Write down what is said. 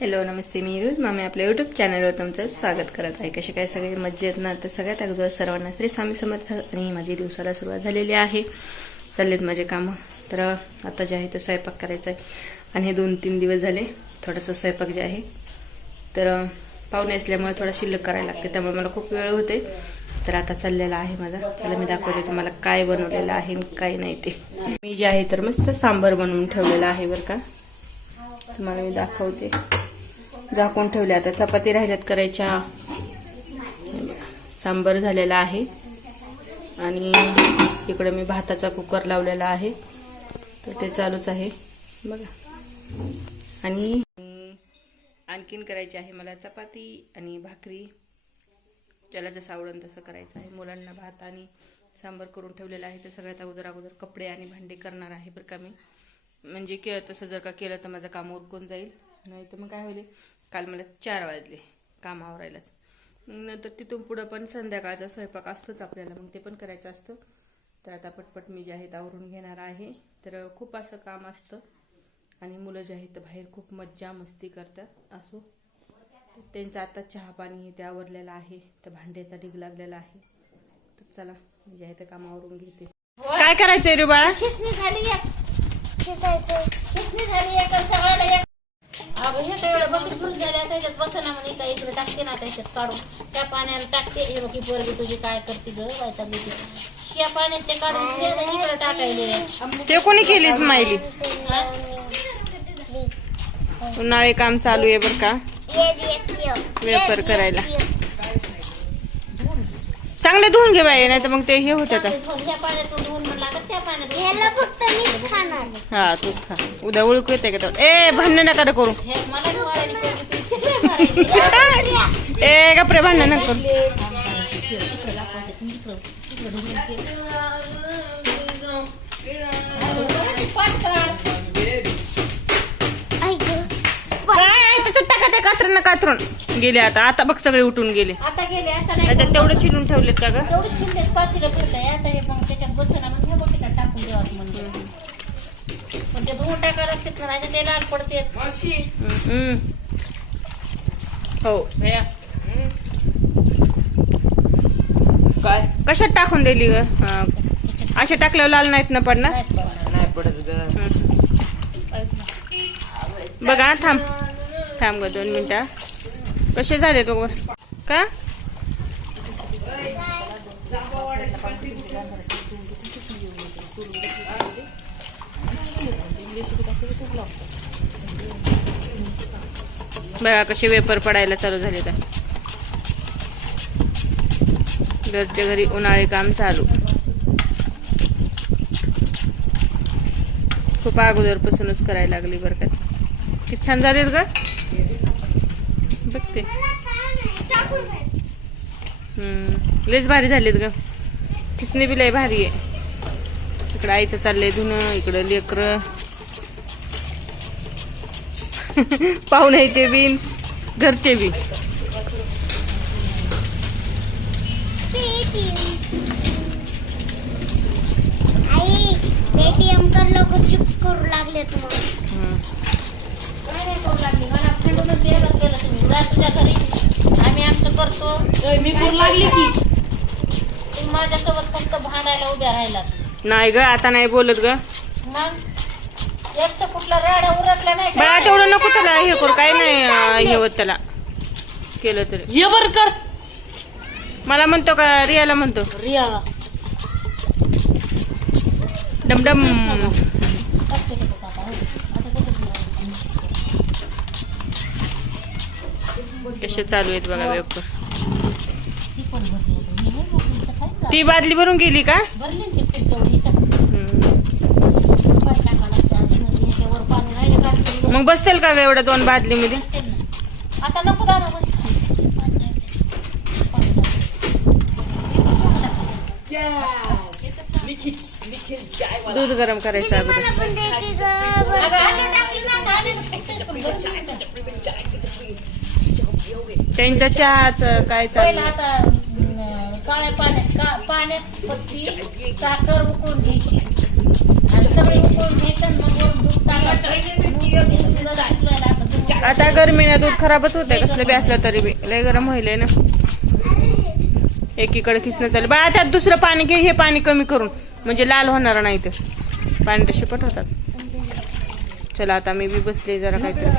Hello नमस्ते मी रोज मामी आपल्या YouTube चॅनलवर तुमचं स्वागत करत आहे. कसे काय सगळे मज्जेत ना? तर सगळ्यात अगोदर सर्वांना श्री स्वामी समर्थ आणि माझी दिवसाला सुरुवात झालेली आहे. चाललेत माझे कामं. तर आता जे आहे ते स्वयंपाक करायचा आहे आणि हे दोन तीन दिवस झाले. थोडंसं स्वयंपाक जे आहे. तर पाहुणे असल्यामुळे थोडा शिल्लक करायला लागते. त्यामुळे मला खूप वेळ होते. तर आता चाललेला आहे माझा. चला मी दाखवते तुम्हाला काय बनवलेलं आहे आणि काय नाही ते. मी जे आहे तर मस्त सांबर बनवून ठेवलेलं आहे बरं का. तुम्हाला मी दाखवते. झाकून ठेवल्या. आता चपाती राहिल्यात करायच्या. सांबर झालेला आहे. आणि इकडे मी भाताचा कुकर लावलेला आहे. तर ते चालूच आहे. बघा. आणि आणखीन करायची आहे मला चपाती आणि भाकरी. त्याला जसं आवडन तसं करायचं आहे. मुलांना भात आणि सांबर करून ठेवलेलं आहे. तर सगळ्यात अगोदर अगोदर कपडे आणि भांडे करणार आहे बरं का मी. म्हणजे के तसं जर का केलं तर माझं काम उरकून जाईल. नाही तर मग काय होईल? काल मला चार वाजले काम आवरायलाच. मग नंतर तिथून पुढं पण संध्याकाळचा स्वयंपाक असतोच आपल्याला मग ते पण करायचं असतं. तर आता पटपट मी जे आहे आवरून घेणार आहे. तर खूप असं काम असतं. आणि मुलं जे आहेत बाहेर खूप मज्जा मस्ती करतात असो. त्यांचा त्यांचं आता चहा पाणी हे ते आवरलेलं आहे. तर भांड्याचा ढीग लागलेला आहे. तर चला मी जे आहे ते काम आवरून घेते. काय करायचंय रे बाळा? खिसणी झाली एक खिसणी झाली सगळ्याला वेळा बकेट भरून झाल्या त्याच्यात बसना म्हणे काय इकडे टाकते ना त्याच्यात काढून. त्या पाण्याला टाकते हे बघ ही पोरगी तुझी काय करते ग बायचा या पाण्यात ते काढून ते इकडे टाकायले. ते कोणी केली स्माइली उन्हाळे काम चालू आहे बरं का? वेपर करायला. चांगले धुवून घे बाई नाही तर मग ते हे होत हा तूच खा. उद्या ओळख येते का ए भांडण नका करू. ए गप्रे भांडण नका टाका त्या कात्रण कात्रून गेले आता आता बघ सगळे उठून गेले. आता गेले आता नाही त्याच्यात तेवढं चिरून ठेवलेत का ग? तेवढी शिंदे पातीला फिरलंय आता हे मग त्याच्यात बसना मग हे बकेटा टाकून देवा म्हणजे पण ते धुवून टाकावं लागतात ना नाही ते लाल पडते. हो भया. काय? कशात टाकून दिली ग. अशा टाकल्यावर लाल नाहीत ना पडणार? नाही पडत ग. बघा थांब. थांब ग दोन मिनिटं. कसे झाले तो का? बघा कसे वेपर पडायला चालू झाले तर घरच्या घरी उन्हाळी काम चालू. खूप अगोदरपासूनच करायला लागली बरं का किती छान झालेत का बघते. हम्म लयच भारी झालेत ग. किसने बी लय भारी आहे. इकडं आईचं चाललंय धुणं इकडं लेकरं. पाहुण्याचे बिन घरचे बी आई पेटीएम कर लवकर चिप्स करू लागलेत मग हम्म. काय नाही करू लागली आम्ही आमचं करतो. मी करू लागली की. तुम्ही माझ्यासोबत फक्त भांडायला उभ्या राहिलात. नाही ग आता नाही बोलत ग. मग? एक तर कुठला राडा उरकला नाही बाळा का? तेवढं नको त्याला हे करू काय नाही हे होत त्याला. केलं तरी. ये बर कर. मला म्हणतो का रियाला म्हणतो. रिया डमडम. कसे चालू आहेत बघा वेपर ती बादली भरून गेली का आता मग बसतील का ग एवढ्या दोन बादलीमध्ये? नको दादा दूध गरम करायचं अगोदर आता. त्यांच्या चहाच काय पहिलं चाललं आता पाण्यात का पाण्यात पत्ती साखर उकळून घ्यायची. आता गरमीने दूध खराबच होतंय कसलं बी असलं तरी बी. लय गरम होईल ना. एकीकडे खिसणं चालेल. बा त्यात दुसरं पाणी घे हे पाणी कमी करून. म्हणजे लाल होणार नाही तर पाणी शिपट होतात. चला आता मी बी बसले जरा काहीतरी